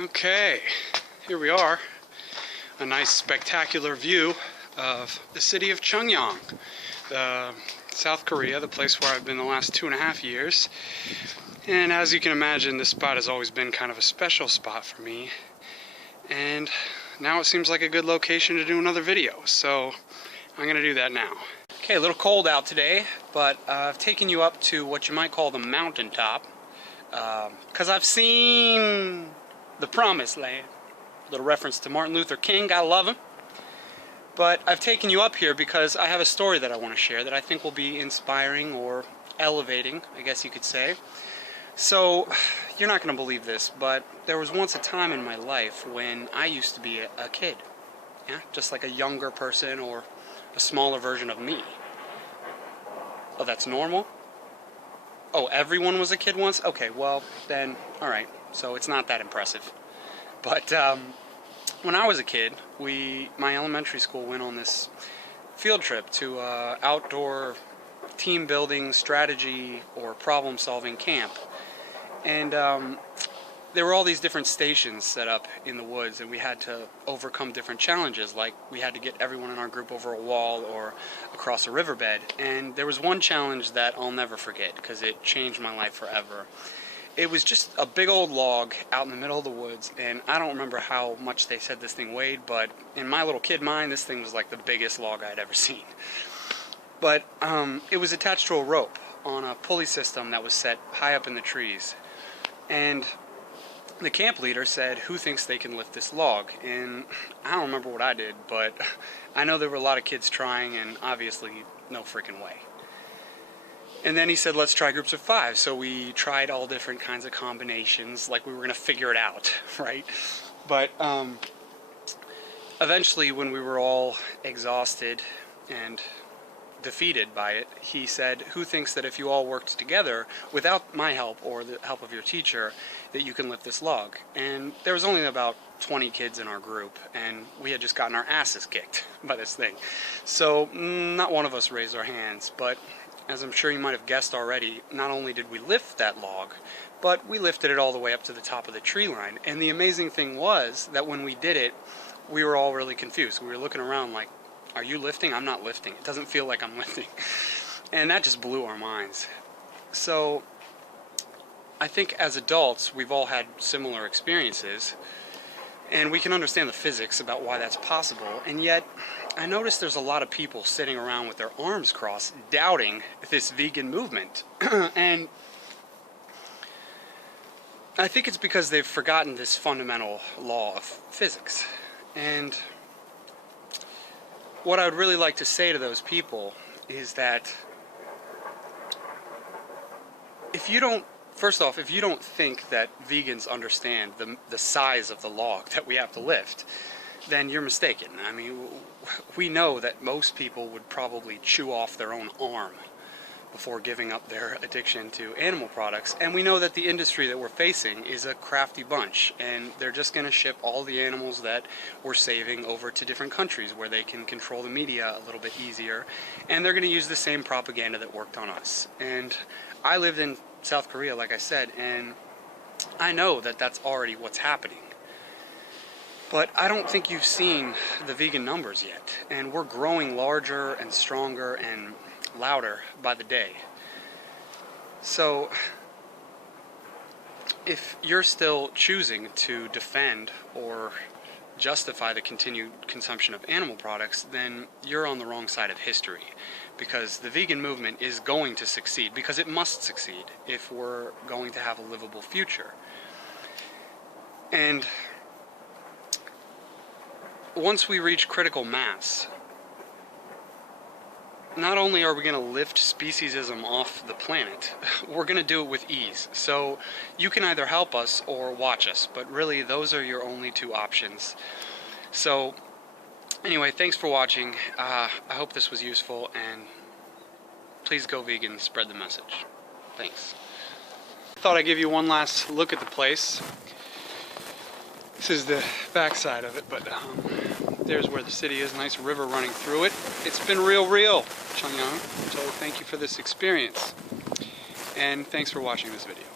Okay, here we are. A nice spectacular view of the city of Cheongyang, South Korea, the place where I've been the last 2.5 years. And as you can imagine, this spot has always been kind of a special spot for me. And now it seems like a good location to do another video, so I'm gonna do that now. Okay, a little cold out today, but I've taken you up to what you might call the Mountaintop, because I've seen the Promised Land. A little reference to Martin Luther King, I love him. But I've taken you up here because I have a story that I want to share that I think will be inspiring or elevating, I guess you could say. So, you're not going to believe this, but there was once a time in my life when I used to be a kid. Yeah, just like a younger person or a smaller version of me. Oh, that's normal? Oh, everyone was a kid once? Okay, well, then, alright. So it's not that impressive. But when I was a kid, my elementary school went on this field trip to outdoor team building, strategy, or problem solving camp. And there were all these different stations set up in the woods, and we had to overcome different challenges, like we had to get everyone in our group over a wall or across a riverbed. And there was one challenge that I'll never forget because it changed my life forever. It was just a big old log out in the middle of the woods, and I don't remember how much they said this thing weighed, but in my little kid mind, this thing was like the biggest log I'd ever seen. But it was attached to a rope on a pulley system that was set high up in the trees. And the camp leader said, "Who thinks they can lift this log?" And I don't remember what I did, but I know there were a lot of kids trying, and obviously no freaking way. And then he said, let's try groups of 5. So we tried all different kinds of combinations, like we were going to figure it out, right? But eventually, when we were all exhausted and defeated by it, he said, "Who thinks that if you all worked together, without my help or the help of your teacher, that you can lift this log?" And there was only about 20 kids in our group, and we had just gotten our asses kicked by this thing. So not one of us raised our hands, but as I'm sure you might have guessed already, not only did we lift that log, but we lifted it all the way up to the top of the tree line. And the amazing thing was that when we did it, we were all really confused. We were looking around like, are you lifting? I'm not lifting. It doesn't feel like I'm lifting. And that just blew our minds. So I think as adults, we've all had similar experiences, and we can understand the physics about why that's possible, and yet I noticed there's a lot of people sitting around with their arms crossed, doubting this vegan movement. And I think it's because they've forgotten this fundamental law of physics. And what I would really like to say to those people is that first off, if you don't think that vegans understand the size of the log that we have to lift, then you're mistaken. I mean, we know that most people would probably chew off their own arm before giving up their addiction to animal products, and we know that the industry that we're facing is a crafty bunch, and they're just going to ship all the animals that we're saving over to different countries where they can control the media a little bit easier, and they're going to use the same propaganda that worked on us. And I lived in South Korea, like I said, and I know that that's already what's happening. But I don't think you've seen the vegan numbers yet, and we're growing larger and stronger and louder by the day. So if you're still choosing to defend or justify the continued consumption of animal products, then you're on the wrong side of history. Because the vegan movement is going to succeed, because it must succeed if we're going to have a livable future. And once we reach critical mass, not only are we going to lift speciesism off the planet, we're going to do it with ease. So you can either help us or watch us, but really those are your only two options. So anyway, thanks for watching. I hope this was useful, and please go vegan, spread the message. Thanks. Thought I'd give you one last look at the place. This is the backside of it, but there's where the city is, nice river running through it. It's been real, Cheongyang. So thank you for this experience, and thanks for watching this video.